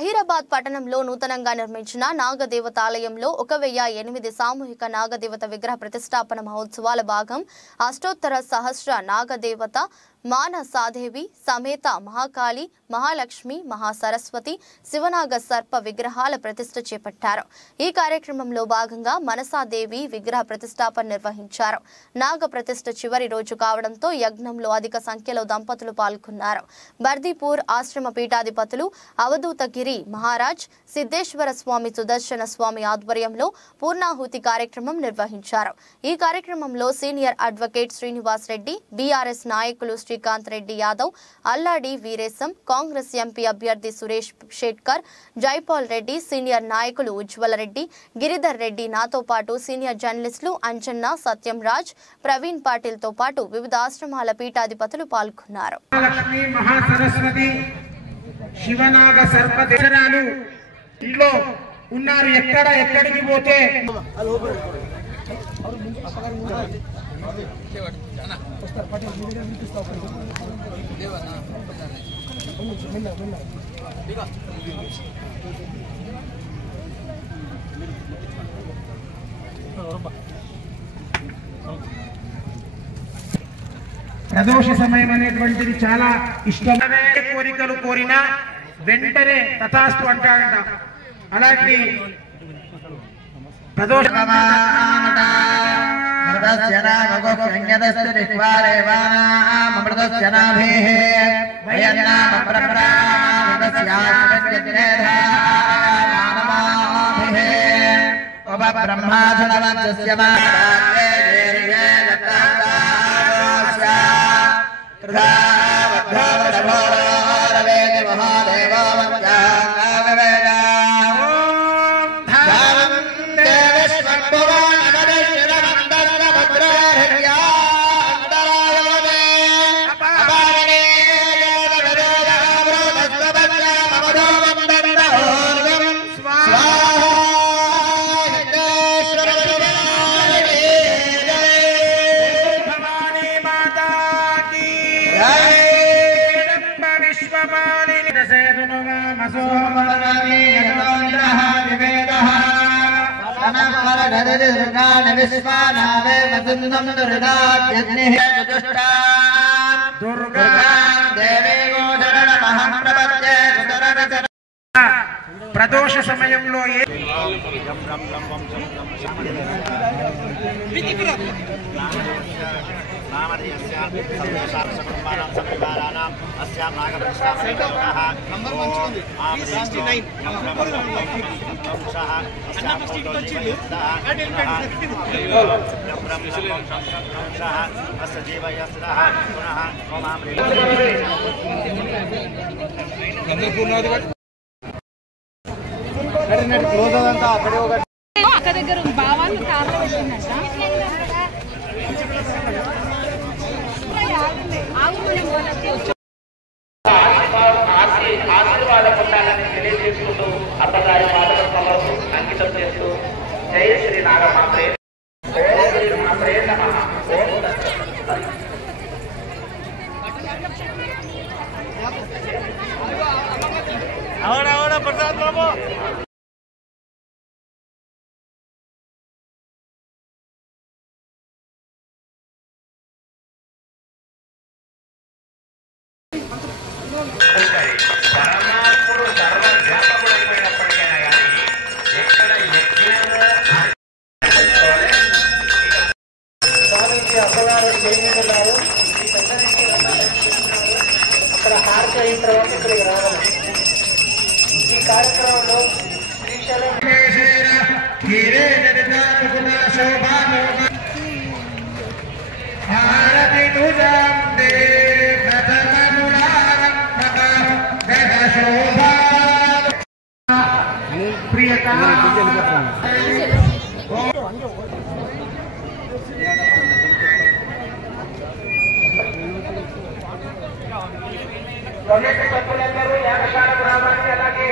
జహీరాబాద్ పట్టణంలో నూతనంగా నిర్మించిన నాగదేవతాలయంలో 1008 సామూహిక నాగదేవత విగ్రహ ప్రతిష్టాపన మహోత్సవాల భాగం అష్టోత్తర సహస్ర నాగదేవత మానసాదేవి సమేత మహాకాళి మహాలక్ష్మి మహాసరస్వతి శివనాగ సర్ప విగ్రహాల ప్రతిష్ఠ చేపట్టారు। ఈ కార్యక్రమంలో భాగంగా మనసాదేవి విగ్రహ ప్రతిష్టాపన నిర్వహించారు। నాగ ప్రతిష్ఠ చివరి రోజు కావడంతో యజ్ఞంలో అధిక సంఖ్యలో దంపతులు పాల్గొన్నారు। బర్దీపూర్ ఆశ్రమ పీఠాధిపతులు అవధూతగిరి మహారాజ్ సిద్ధేశ్వర స్వామి సుదర్శన స్వామి ఆధ్వర్యంలో పూర్ణాహుతి కార్యక్రమం నిర్వహించారు। ఈ కార్యక్రమంలో senior advocate Srinivas Reddy, BRS నాయకులు శ్రీకాంత్ రెడ్డి యాదవ్, అల్లాడి వీరేశం, కాంగ్రెస్ ఎంపీ అభ్యర్థి సురేష్ షెట్కర్, జైపాల్ రెడ్డి, సీనియర్ నాయకులు ఉజ్వల రెడ్డి, గిరిధర్ రెడ్డి, నాతో పాటు సీనియర్ జర్నలిస్టులు అంజన్న, సత్యం రాజ్, ప్రవీణ్ పాటిల్ తో పాటు వివిధ ఆశ్రమాల పీఠాధిపతులు పాల్గొన్నారు। లక్ష్మి మహాసరస్వతి శివనాగ సర్పదేశరాలు ఇంట్లో ఉన్నారు। ఎక్కడికి పోతే ప్రదోష సమయం అనేటువంటిది చాలా ఇష్టమే। కోరికలు కోరినా వెంటనే తథాస్తు అంటాడంట। అలాంటి ప్రదోష ప్రదోష సమయంలో అక్క దగ్గర బావాళ్ళు కార్లో పెట్టిందట। ఆశీర్వాదం ఉండాలని తెలియజేసుకుంటూ అప్పగారి పాదలకు అంకితం చేస్తూ జయ శ్రీ నాగమాత్రే ahora ప్రసాద్ బాబు పరమాత్ముడు సర్వ వ్యాపకుడైపోయినప్పటికైనా కానీ ఎక్కడ అప్పగారు చేయనున్నారు। అక్కడ హారతి అయిన తర్వాత ఇక్కడికి రావాలి। ఈ కార్యక్రమంలో శ్రీశైలం సభ్యులందరూ యాగశాలకు రావాలి। అలాగే